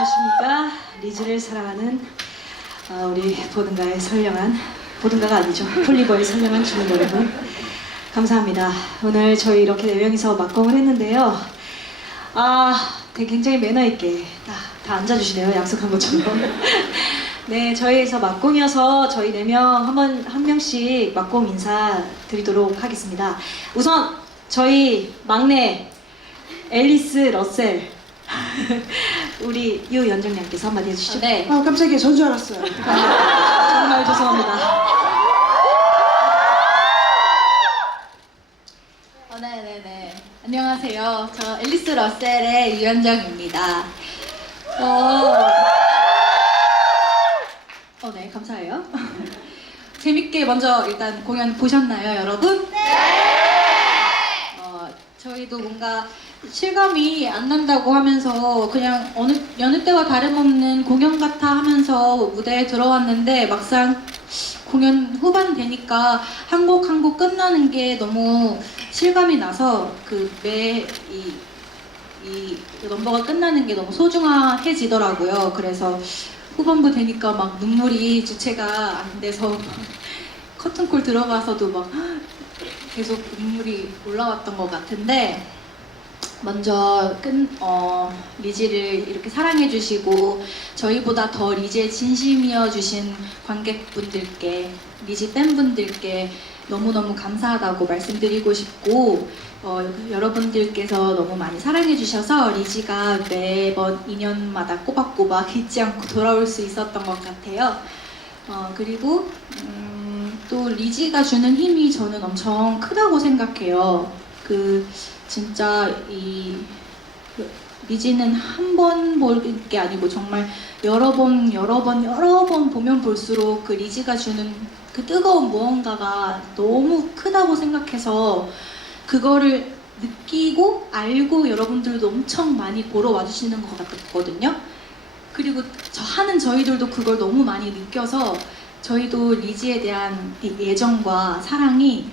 안녕하십니까. 리즈를 사랑하는 어, 우리 보든가의 선량한 보든가가 아니죠. 폴리버의 선량한 주민 여러분. 감사합니다. 오늘 저희 이렇게 네 명이서 막공을 했는데요. 아 굉장히 매너 있게 다, 다 앉아주시네요. 약속한 것처럼. 네 저희에서 막공이어서 저희 네 명 한번 한 명씩 막공 인사 드리도록 하겠습니다. 우선 저희 막내 앨리스 러셀 우리 유 연정님께서 한마디 해주시죠. 네. 아 깜짝이야 전줄 알았어요. 정말 죄송합니다. 어, 네네네. 안녕하세요. 저 앨리스 러셀의 유현정입니다. 어, 어, 네, 감사해요. 재밌게 먼저 일단 공연 보셨나요, 여러분? 네! 어, 저희도 뭔가 실감이 안 난다고 하면서 그냥 어느, 여느 때와 다름없는 공연 같아 하면서 무대에 들어왔는데 막상 공연 후반 되니까 한 곡 한 곡 끝나는 게 너무 실감이 나서 그매이 이 넘버가 끝나는 게 너무 소중해지더라고요. 그래서 후반부 되니까 막 눈물이 주체가 안 돼서 커튼콜 들어가서도 막 계속 눈물이 올라왔던 것 같은데 먼저 끈, 어, 리지를 이렇게 사랑해주시고 저희보다 더 리지에 진심이어 주신 관객분들께 리지 팬분들께 너무너무 감사하다고 말씀드리고 싶고 어, 여러분들께서 너무 많이 사랑해주셔서 리지가 매번 2년마다 꼬박꼬박 잊지 않고 돌아올 수 있었던 것 같아요. 어, 그리고 음, 또 리지가 주는 힘이 저는 엄청 크다고 생각해요. 그 진짜 이그 리지는 한 번 볼 게 아니고 정말 여러 번 여러 번 여러 번 보면 볼수록 그 리지가 주는 그 뜨거운 무언가가 너무 크다고 생각해서 그거를 느끼고 알고 여러분들도 엄청 많이 보러 와주시는 것 같거든요. 그리고 저 하는 저희들도 그걸 너무 많이 느껴서 저희도 리지에 대한 이 애정과 사랑이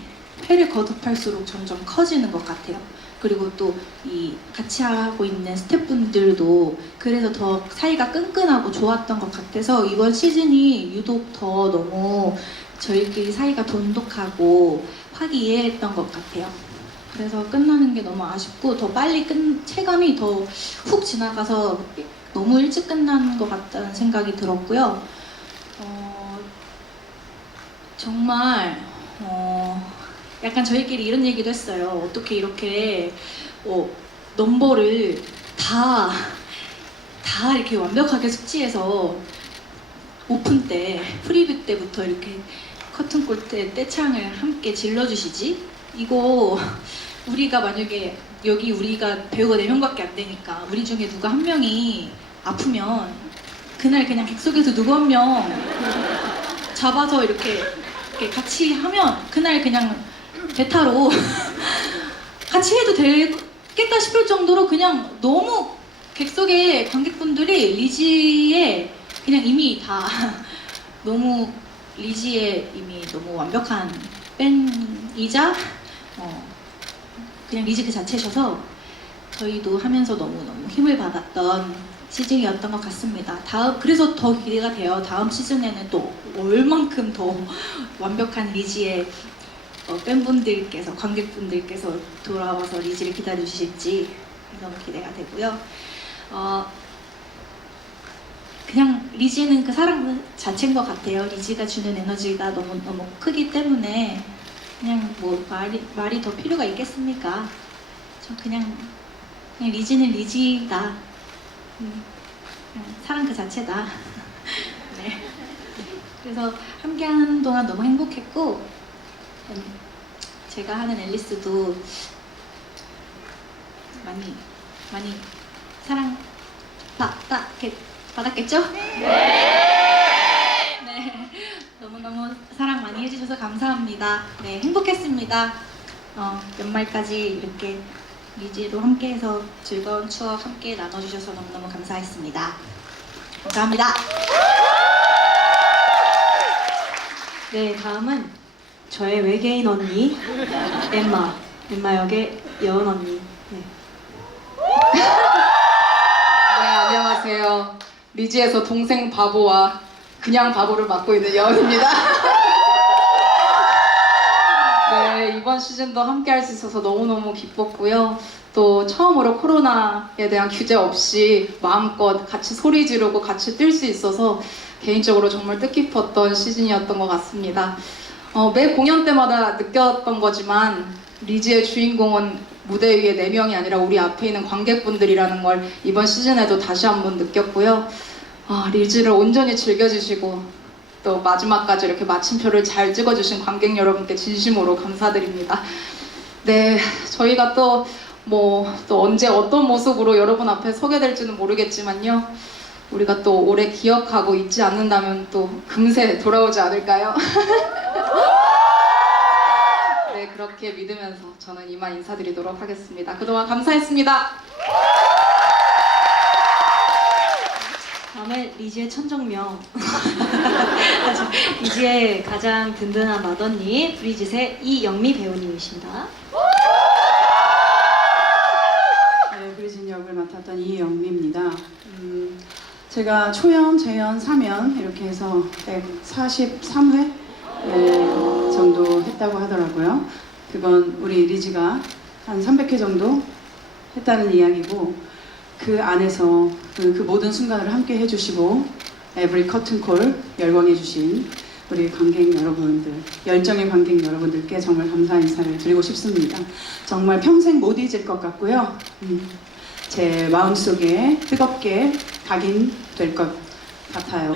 회를 거듭할수록 점점 커지는 것 같아요. 그리고 또 이 같이 하고 있는 스태프분들도 그래서 더 사이가 끈끈하고 좋았던 것 같아서 이번 시즌이 유독 더 너무 저희끼리 사이가 돈독하고 화기애애했던 것 같아요. 그래서 끝나는 게 너무 아쉽고 더 빨리 끝 체감이 더 훅 지나가서 너무 일찍 끝난 것 같다는 생각이 들었고요. 어, 정말 어, 약간 저희끼리 이런 얘기도 했어요. 어떻게 이렇게 어, 넘버를 다, 다 이렇게 완벽하게 숙지해서 오픈 때, 프리뷰 때부터 이렇게 커튼콜 때 떼창을 함께 질러주시지? 이거 우리가 만약에 여기 우리가 배우가 4명밖에 안 되니까 우리 중에 누가 한 명이 아프면 그날 그냥 객석에서 누구 한 명 잡아서 이렇게, 이렇게 같이 하면 그날 그냥 대타로 같이 해도 되겠다 싶을 정도로 그냥 너무 객석의 관객분들이 리지의 그냥 이미 다 너무 리지의 이미 너무 완벽한 팬이자 어, 그냥 리지 그 자체셔서 저희도 하면서 너무너무 힘을 받았던 시즌이었던 것 같습니다. 다음 그래서 더 기대가 돼요. 다음 시즌에는 또 얼만큼 더 완벽한 리지의 어, 팬분들께서 관객분들께서 돌아와서 리지를 기다려주실지 너무 기대가 되고요. 어, 그냥 리지는 그 사랑 자체인 것 같아요. 리지가 주는 에너지가 너무 너무 크기 때문에 그냥 뭐 말이 말이 더 필요가 있겠습니까? 저 그냥 그냥 리지는 리지다. 음, 사랑 그 자체다. 네. 그래서 함께하는 동안 너무 행복했고 음, 제가 하는 앨리스도 많이 많이 사랑 받다 받았겠죠? 네. 너무너무 사랑 많이 해주셔서 감사합니다. 네, 행복했습니다. 어, 연말까지 이렇게 리지로 함께해서 즐거운 추억 함께 나눠주셔서 너무너무 감사했습니다. 감사합니다. 네, 다음은 저의 외계인 언니 엠마, 엠마 역의 여은 언니. 네. 네, 안녕하세요. 리지에서 동생 바보와 그냥 바보를 맡고 있는 여은입니다. 네, 이번 시즌도 함께 할 수 있어서 너무너무 기뻤고요. 또 처음으로 코로나에 대한 규제 없이 마음껏 같이 소리 지르고 같이 뛸 수 있어서 개인적으로 정말 뜻깊었던 시즌이었던 것 같습니다. 어, 매 공연 때마다 느꼈던 거지만 리지의 주인공은 무대 위에 4명이 아니라 우리 앞에 있는 관객분들이라는 걸 이번 시즌에도 다시 한번 느꼈고요. 아, 리지를 온전히 즐겨주시고 또 마지막까지 이렇게 마침표를 잘 찍어주신 관객 여러분께 진심으로 감사드립니다. 네, 저희가 또 뭐 또 언제 어떤 모습으로 여러분 앞에 서게 될지는 모르겠지만요. 우리가 또 오래 기억하고 잊지 않는다면 또 금세 돌아오지 않을까요? 네, 그렇게 믿으면서 저는 이만 인사드리도록 하겠습니다. 그동안 감사했습니다. 다음에 리지의 천정명. 리지의 가장 든든한 맏언니 브리짓의 이영미 배우님이십니다. 네, 브리진 역을 맡았던 이영미입니다. 음, 제가 초연, 재연, 사면 이렇게 해서 143회 정도 했다고 하더라고요. 그건 우리 리지가 한 300회 정도 했다는 이야기고 그 안에서 그, 그 모든 순간을 함께 해주시고 에브리 커튼콜 열광해주신 우리 관객 여러분들, 열정의 관객 여러분들께 정말 감사 인사를 드리고 싶습니다. 정말 평생 못 잊을 것 같고요. 음, 제 마음속에 뜨겁게 각인될 것 같아요.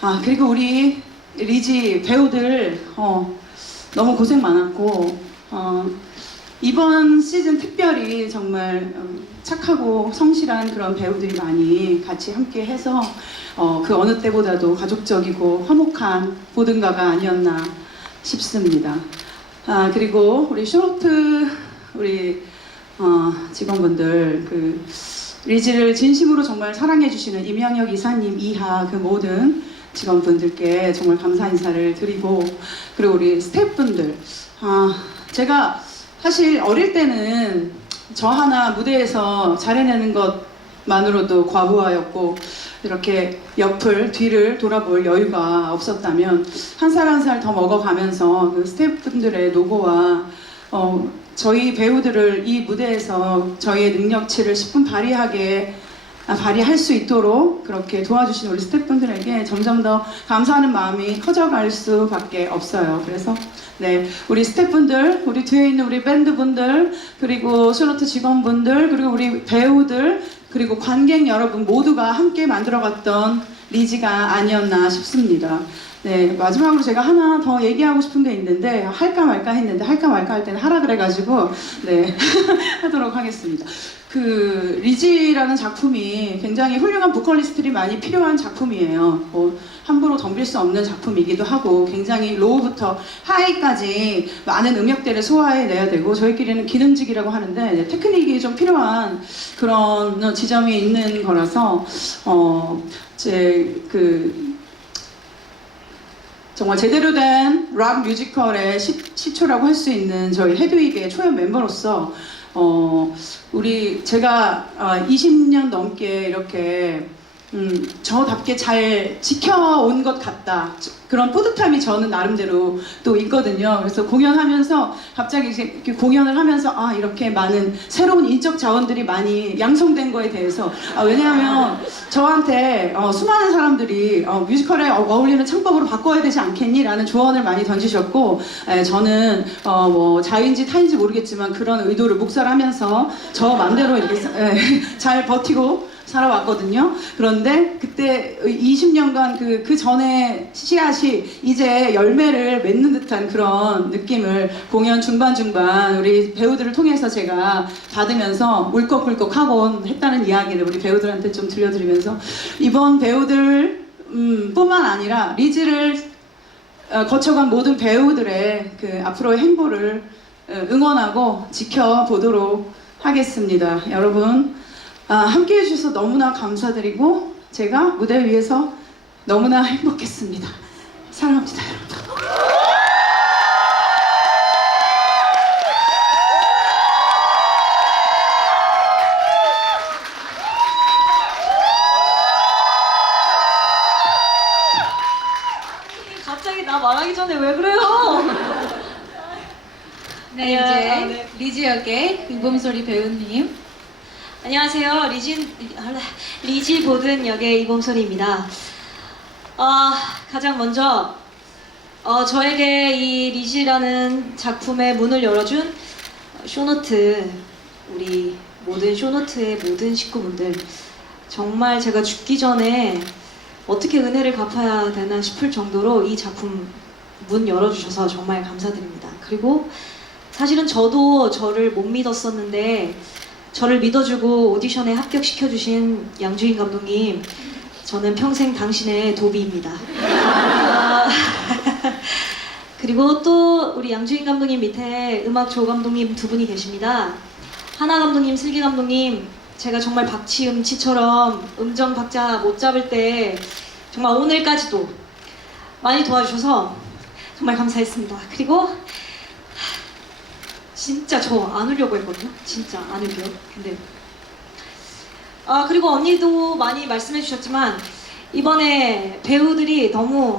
아, 그리고 우리 리지 배우들 어, 너무 고생 많았고 어, 이번 시즌 특별히 정말 음, 착하고 성실한 그런 배우들이 많이 같이 함께 해서 어, 그 어느 때보다도 가족적이고 화목한 보든가가 아니었나 싶습니다. 아, 그리고 우리 쇼트 우리 어, 직원분들 그 리지를 진심으로 정말 사랑해주시는 임영혁 이사님 이하 그 모든 직원분들께 정말 감사 인사를 드리고 그리고 우리 스태프분들. 아, 제가 사실 어릴 때는 저 하나 무대에서 잘해내는 것만으로도 과부하였고 이렇게 옆을 뒤를 돌아볼 여유가 없었다면 한 살 한 살 더 먹어가면서 그 스태프분들의 노고와 어, 저희 배우들을 이 무대에서 저희의 능력치를 10분 발휘하게 아, 발휘할 수 있도록 그렇게 도와주신 우리 스태프분들에게 점점 더 감사하는 마음이 커져갈 수밖에 없어요. 그래서 네 우리 스태프분들, 우리 뒤에 있는 우리 밴드분들, 그리고 슬로트 직원분들, 그리고 우리 배우들, 그리고 관객 여러분 모두가 함께 만들어갔던 리지가 아니었나 싶습니다. 네, 마지막으로 제가 하나 더 얘기하고 싶은 게 있는데 할까 말까 했는데 할까 말까 할 때는 하라 그래가지고 네 하도록 하겠습니다. 그 리지라는 작품이 굉장히 훌륭한 보컬리스트들이 많이 필요한 작품이에요. 뭐 함부로 덤빌 수 없는 작품이기도 하고 굉장히 로우부터 하이까지 많은 음역대를 소화해내야 되고 저희끼리는 기능직이라고 하는데 테크닉이 좀 필요한 그런 지점이 있는 거라서 어제그 정말 제대로 된 락 뮤지컬의 시, 시초라고 할 수 있는 저희 헤드윅의 초연 멤버로서 어, 우리 제가 어, 20년 넘게 이렇게 음, 저답게 잘 지켜온 것 같다. 그런 뿌듯함이 저는 나름대로 또 있거든요. 그래서 공연하면서 갑자기 이렇게 공연을 하면서 아 이렇게 많은 새로운 인적 자원들이 많이 양성된 거에 대해서 아, 왜냐하면 저한테 어, 수많은 사람들이 어, 뮤지컬에 어, 어울리는 창법으로 바꿔야 되지 않겠니 라는 조언을 많이 던지셨고 에, 저는 어, 뭐 자유인지 타인지 모르겠지만 그런 의도를 묵살하면서 저 맘대로 이렇게 사- 에, 잘 버티고 살아왔거든요. 그런데 그때 20년간 그, 그 전에 씨앗이 이제 열매를 맺는 듯한 그런 느낌을 공연 중반중반 우리 배우들을 통해서 제가 받으면서 울컥울컥 하곤 했다는 이야기를 우리 배우들한테 좀 들려드리면서 이번 배우들 음, 뿐만 아니라 리즈를 어, 거쳐간 모든 배우들의 그 앞으로의 행보를 어, 응원하고 지켜보도록 하겠습니다. 여러분 아, 함께 해주셔서 너무나 감사드리고 제가 무대 위에서 너무나 행복했습니다. 사랑합니다, 여러분. 갑자기 나 말하기 전에 왜 그래요? 네, 이제 아, 네. 리즈 역의 윤범소리 배우님 안녕하세요. 리진, 리지 보든 역의 이범솔입니다. 어, 가장 먼저 어, 저에게 이 리지라는 작품의 문을 열어준 쇼노트 우리 모든 쇼노트의 모든 식구분들 정말 제가 죽기 전에 어떻게 은혜를 갚아야 되나 싶을 정도로 이 작품 문 열어주셔서 정말 감사드립니다. 그리고 사실은 저도 저를 못 믿었었는데 저를 믿어주고 오디션에 합격시켜주신 양주인 감독님, 저는 평생 당신의 도비입니다. 아, 그리고 또 우리 양주인 감독님 밑에 음악 조 감독님 두 분이 계십니다. 하나 감독님, 슬기 감독님, 제가 정말 박치음치처럼 음정 박자 못 잡을 때 정말 오늘까지도 많이 도와주셔서 정말 감사했습니다. 그리고 진짜 저 안 울려고 했거든요. 진짜 안 울려. 근데 아 그리고 언니도 많이 말씀해 주셨지만 이번에 배우들이 너무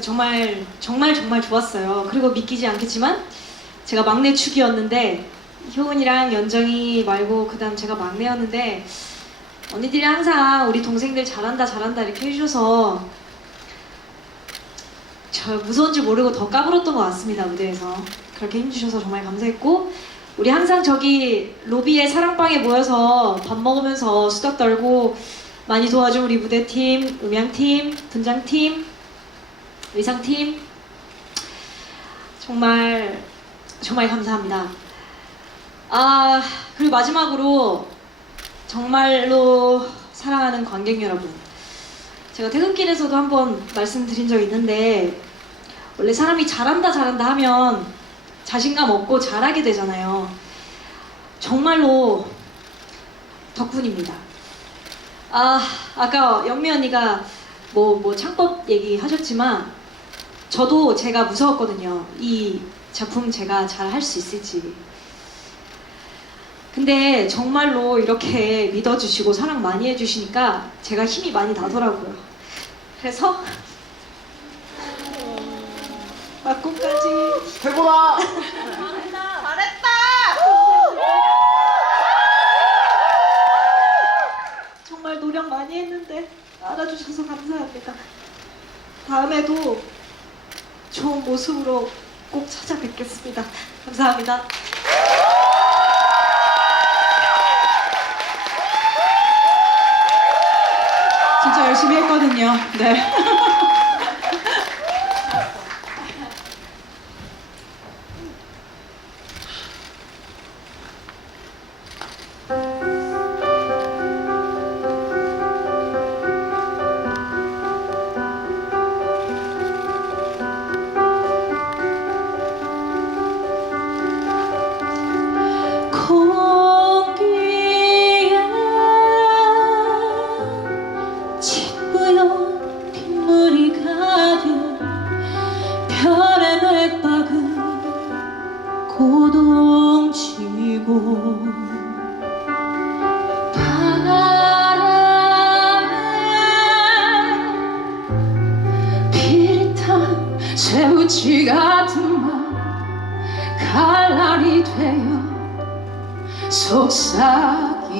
정말 정말 정말 좋았어요. 그리고 믿기지 않겠지만 제가 막내 축이었는데 효은이랑 연정이 말고 그다음 제가 막내였는데 언니들이 항상 우리 동생들 잘한다 잘한다 이렇게 해주셔서 저 무서운 줄 모르고 더 까불었던 것 같습니다 무대에서 그렇게 힘주셔서 정말 감사했고 우리 항상 저기 로비에 사랑방에 모여서 밥 먹으면서 수다 떨고 많이 도와준 우리 무대팀, 음향팀, 분장팀, 의상팀 정말 정말 감사합니다. 아 그리고 마지막으로 정말로 사랑하는 관객 여러분 제가 퇴근길에서도 한번 말씀드린 적 있는데 원래 사람이 잘한다 잘한다 하면 자신감 얻고 잘하게 되잖아요. 정말로 덕분입니다. 아 아까 영미 언니가 뭐 뭐 창법 얘기 하셨지만 저도 제가 무서웠거든요. 이 작품 제가 잘 할 수 있을지. 근데 정말로 이렇게 믿어주시고 사랑 많이 해주시니까 제가 힘이 많이 나더라고요. 그래서 막고까지 해보라! 정말 노력 많이 했는데 알아주셔서 감사합니다. 다음에도 좋은 모습으로 꼭 찾아뵙겠습니다. 감사합니다. 진짜 열심히 했거든요. 네. 되어 속삭이네